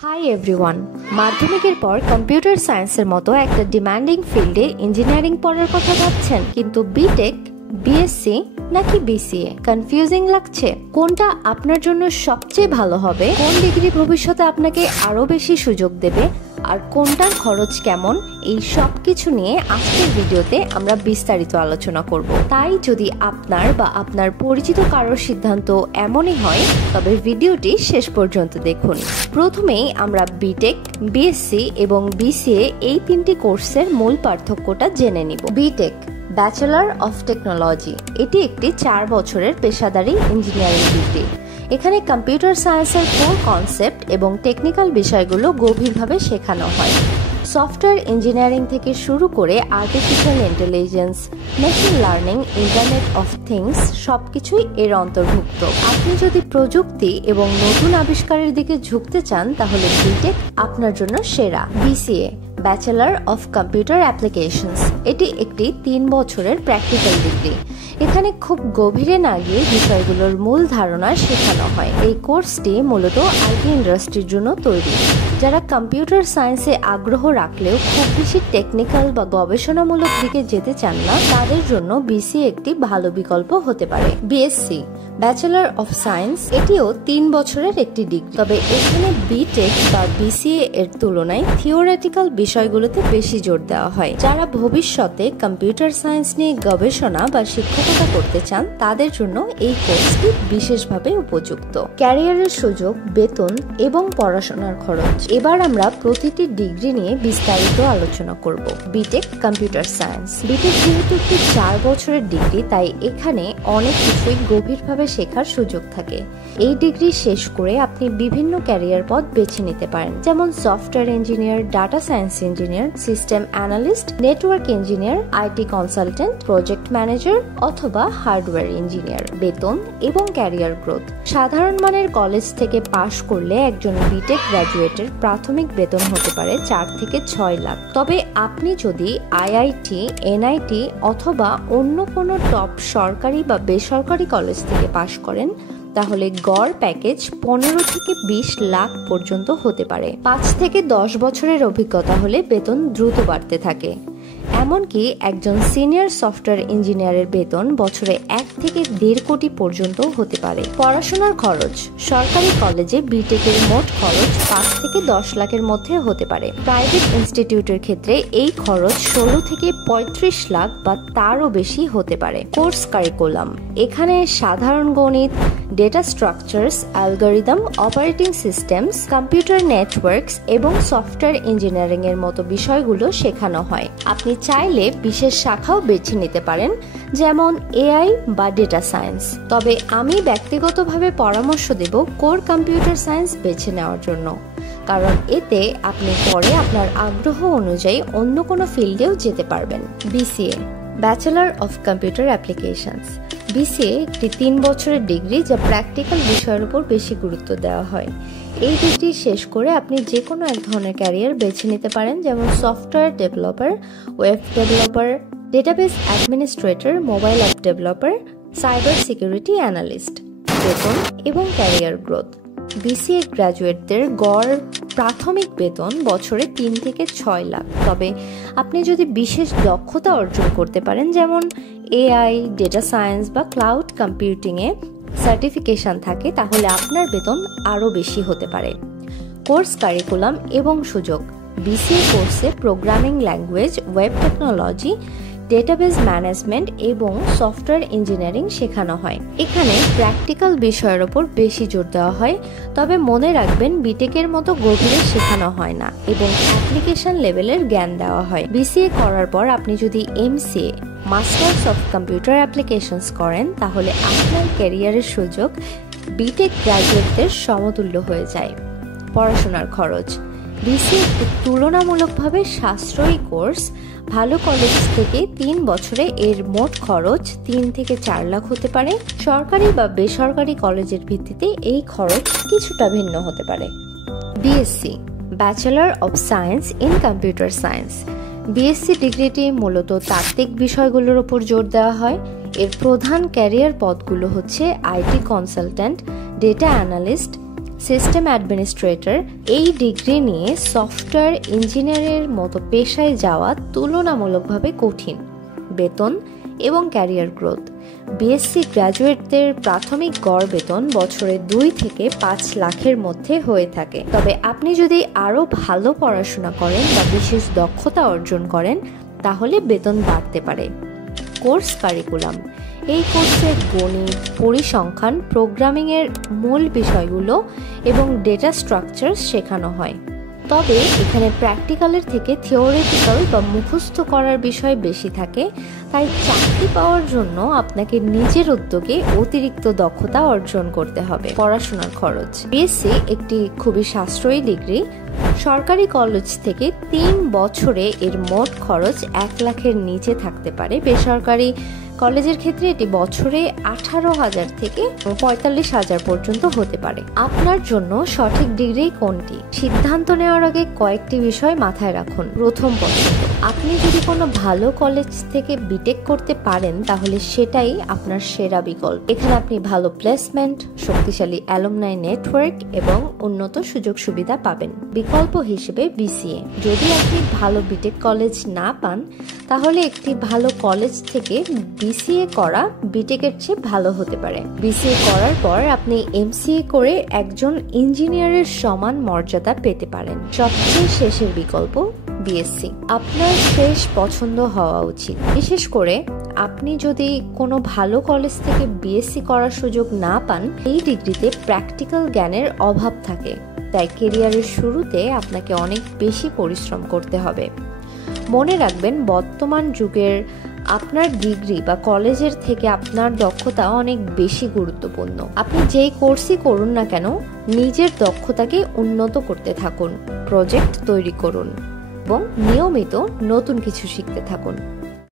Hi everyone, মাধ্যমিকের পর computer সায়েন্সের মতো একটা ডিমান্ডিং ফিল্ডে ইঞ্জিনিয়ারিং পড়ার কথা ভাবছেন, কিন্তু বিটেক, বিএসসি নাকি বিসিএ কনফিউজিং লাগছে। কোনটা আপনার জন্য সবচেয়ে ভালো হবে, কোন ডিগ্রি ভবিষ্যতে আপনাকে আরো বেশি সুযোগ দেবে, আর কোনটার খরচ কেমন, এই সব কিছু নিয়ে আজকের ভিডিওতে আমরা বিস্তারিত আলোচনা করব। তাই যদি আপনার বা আপনার পরিচিত কারোর সিদ্ধান্ত এমনই হয়, তবে ভিডিওটি শেষ পর্যন্ত দেখুন। প্রথমেই আমরা বিটেক, বিএসসি এবং বিসিএ এই তিনটি কোর্সের মূল পার্থক্যটা জেনে নিব। বিটেক, ব্যাচেলর অফ টেকনোলজি, এটি একটি 4 বছরের পেশাদারী ইঞ্জিনিয়ারিং ডিগ্রি। এখানে কম্পিউটার সায়েন্সের কোর কনসেপ্ট এবং টেকনিক্যাল বিষয়গুলো গভীরভাবে শেখানো হয়। সফটওয়্যার ইঞ্জিনিয়ারিং থেকে শুরু করে artificial intelligence, machine learning, internet of things সবকিছুই এর অন্তর্ভুক্ত। আপনি যদি প্রযুক্তি এবং নতুন আবিষ্কারের দিকে ঝুঁকতে চান, তাহলে বিটেক আপনার জন্য সেরা। BCA, bachelor of computer applications, এটি একটি 3 বছরের প্র্যাকটিক্যাল ডিগ্রি। এখানে খুব গভীরে না গিয়ে বিষয়গুলোর মূল ধারণা শেখানো হয়। এই কোর্সটি মূলত আইটি ইন্ডাস্ট্রির জন্য তৈরি। যারা কম্পিউটার সায়েন্সে আগ্রহ রাখলেও খুব বেশি টেকনিক্যাল বা গবেষণামূলক দিকে যেতে চান না, তাদের জন্য বিসিএ একটি ভালো বিকল্প হতে পারে। বিএসসি, ব্যাচেলর অফ সায়েন্স, এটিও 3 বছরের একটি ডিগ্রি। তবে এখানে বিটেক বা বিসিএ এর তুলনায় থিওরিটিক্যাল বিষয়গুলোতে বেশি জোর দেওয়া হয়। যারা ভবিষ্যতে কম্পিউটার সায়েন্স নিয়ে গবেষণা বা শিক্ষকতা করতে চান, তাদের জন্য এই কোর্সটি বিশেষভাবে উপযুক্ত। ক্যারিয়ারের সুযোগ, বেতন এবং পড়াশোনার খরচ। এবার আমরা প্রতিটি ডিগ্রি নিয়ে বিস্তারিত আলোচনা করব। B Tech, computer science. বিটেক যেহেতু একটি 4 বছরের ডিগ্রি, তাই এখানে অনেক কিছুই গভীরভাবে শেখার সুযোগ থাকে। এই ডিগ্রি শেষ করে আপনি বিভিন্ন ক্যারিয়ার পথ বেছে নিতে পারেন, যেমন software engineer, data science engineer, system analyst, network engineer, IT consultant, project manager অথবা হার্ডওয়্যার ইঞ্জিনিয়ার। বেতন এবং ক্যারিয়ার গ্রোথ। সাধারণ মানের কলেজ থেকে পাশ করলে একজন বিটেক গ্র্যাজুয়েটের প্রাথমিক বেতন হতে পারে 4 থেকে 6 লাখ। তবে আপনি যদি আইআইটি, এনআইটি অথবা অন্য কোনো টপ সরকারি বা বেসরকারি কলেজ থেকে পাশ করেন, তাহলে গড় প্যাকেজ 15 থেকে 20 লাখ পর্যন্ত হতে পারে। 5 থেকে 10 বছরের অভিজ্ঞতা হলে বেতন দ্রুত বাড়তে থাকে। এমনকি একজন সিনিয়র সফটওয়্যার ইঞ্জিনিয়ারের বেতন বছরে 1 থেকে 1.5 কোটি পর্যন্ত হতে পারে। পড়াশোনার খরচ। সরকারি কলেজে বিটেকের মোট খরচ 5 থেকে 10 লাখের মধ্যে হতে পারে। প্রাইভেট ইনস্টিটিউটের ক্ষেত্রে এই খরচ 16 থেকে 35 লাখ বা তারও বেশি হতে পারে। Course curriculum. এখানে সাধারণ গণিত, data structures, algorithm, operating systems, computer networks এবং সফটওয়্যার ইঞ্জিনিয়ারিং এর মতো বিষয়গুলো শেখানো হয়। আপনি চাইলে বিশেষ শাখাও বেছে নিতে পারেন, যেমন এআই বা ডেটা সায়েন্স। তবে আমি ব্যক্তিগতভাবে পরামর্শ দেব কোর কম্পিউটার সায়েন্স বেছে নেওয়ার জন্য, কারণ এতে আপনি পরে আপনার আগ্রহ অনুযায়ী অন্য কোনো ফিল্ডেও যেতে পারবেন। BCA, bachelor of computer applications. BCA একটি 3 বছরের ডিগ্রি, যা প্র্যাকটিক্যাল বিষয়ের উপর বেশি গুরুত্ব দেওয়া হয়। এই ডিগ্রি শেষ করে আপনি যে কোনো এক ধরনের ক্যারিয়ার বেছে নিতে পারেন, যেমন software developer, web developer, database administrator, mobile app developer, cyber security analyst. বেতন এবং ক্যারিয়ার গ্রোথ। বিসিএ গ্র্যাজুয়েটদের গড় প্রাথমিক বেতন বছরে 3 থেকে 6 লাখ। তবে আপনি যদি বিশেষ দক্ষতা অর্জন করতে পারেন, যেমন এআই, ডেটা সায়েন্স বা ক্লাউড কম্পিউটিংয়ে সার্টিফিকেশন থাকে, তাহলে আপনার বেতন আরও বেশি হতে পারে। কোর্স কারিকুলাম এবং সুযোগ। বিসিএ কোর্সে programming language, web technology, database management এবং সফটওয়্যার ইঞ্জিনিয়ারিং শেখানো হয়। এখানে প্র্যাকটিক্যাল বিষয়ের ওপর বেশি জোর দেওয়া হয়, তবে মনে রাখবেন বিটেকের মতো গভীরে শেখানো হয় না এবং অ্যাপ্লিকেশন লেভেলের জ্ঞান দেওয়া হয়। বিসিএ করার পর আপনি যদি MCA, masters of computer applications করেন, তাহলে আপনার ক্যারিয়ারের সুযোগ বিটেক গ্র্যাজুয়েটদের সমতুল্য হয়ে যায়। পড়াশোনার খরচ। বিসিএ একটি তুলনামূলকভাবে সাশ্রয়ী কোর্স। ভালো কলেজ থেকে 3 বছরে এর মোট খরচ 3 থেকে 4 লাখ হতে পারে। সরকারি বা বেসরকারি কলেজের ভিত্তিতে এই খরচ কিছুটা ভিন্ন হতে পারে। BSc, bachelor of science in computer science. BSc ডিগ্রিটি মূলত তাত্ত্বিক বিষয়গুলোর উপর জোর দেওয়া হয়। এর প্রধান ক্যারিয়ার পথগুলো হচ্ছে IT consultant, data analyst, system administrator. এই ডিগ্রি নিয়ে সফটওয়্যার ইঞ্জিনিয়ারের মতো পেশায় যাওয়া তুলনামূলকভাবে কঠিন। বেতন এবং ক্যারিয়ার গ্রোথ। বিএসসি গ্র্যাজুয়েটদের প্রাথমিক গড় বেতন বছরে 2 থেকে 5 লাখের মধ্যে হয়ে থাকে। তবে আপনি যদি আরও ভালো পড়াশোনা করেন বা বিশেষ দক্ষতা অর্জন করেন তাহলে বেতন বাড়তে পারে। Course curriculum. এই কোর্সে গণিত, পরিসংখ্যান, প্রোগ্রামিংয়ের মূল বিষয়গুলো এবং ডেটা স্ট্রাকচার শেখানো হয়। তবে এখানে প্র্যাকটিক্যালের থেকে থিওরিটিক্যাল বা মুখস্থ করার বিষয় বেশি থাকে, তাই চাকরি পাওয়ার জন্য আপনাকে নিজের উদ্যোগে অতিরিক্ত দক্ষতা অর্জন করতে হবে। পড়াশোনার খরচ। বিএসসি একটি খুবই সাশ্রয়ী ডিগ্রি। সরকারি কলেজ থেকে 3 বছরে এর মোট খরচ 1 লাখের নিচে থাকতে পারে। বেসরকারি কলেজের ক্ষেত্রে এটি বছরে 18,000 থেকে 45,000 পর্যন্ত হতে পারে। আপনার জন্য সঠিক ডিগ্রি কোনটি? সিদ্ধান্ত নেওয়ার আগে কয়েকটি বিষয় মাথায় রাখুন। প্রথম পছন্দ। আপনি যদি কোনো ভালো কলেজ থেকে বিটেক করতে পারেন তাহলে সেটাই আপনার সেরা বিকল্প। এখানে আপনি ভালো প্লেসমেন্ট, শক্তিশালী অ্যালুমনাই নেটওয়ার্ক এবং উন্নত সুযোগ সুবিধা পাবেন। বিকল্প হিসেবে বিসিএ। যদি আপনি ভালো বিটেক কলেজ না পান তাহলে একটি ভালো কলেজ থেকে বিসিএ করা বিটেকের চেয়ে ভালো হতে পারে। বিসিএ করার পর আপনি এমসিএ করে একজন ইঞ্জিনিয়ারের সমান মর্যাদা পেতে পারেন। সবচেয়ে শেষের বিকল্প বিএসসি। আপনার শেষ পছন্দ হওয়া উচিত। বিশেষ করে আপনি যদি কোনো ভালো কলেজ থেকে বিএসসি করার সুযোগ না পান, এই ডিগ্রিতে প্র্যাকটিক্যাল জ্ঞানের অভাব থাকে, তাই কেরিয়ারের শুরুতে আপনাকে অনেক বেশি পরিশ্রম করতে হবে। মনে রাখবেন, বর্তমান যুগের আপনার ডিগ্রি বা কলেজের থেকে আপনার দক্ষতা অনেক বেশি গুরুত্বপূর্ণ। আপনি যেই কোর্সই করুন না কেন, নিজের দক্ষতাকে উন্নত করতে থাকুন, প্রজেক্ট তৈরি করুন এবং নিয়মিত নতুন কিছু শিখতে থাকুন।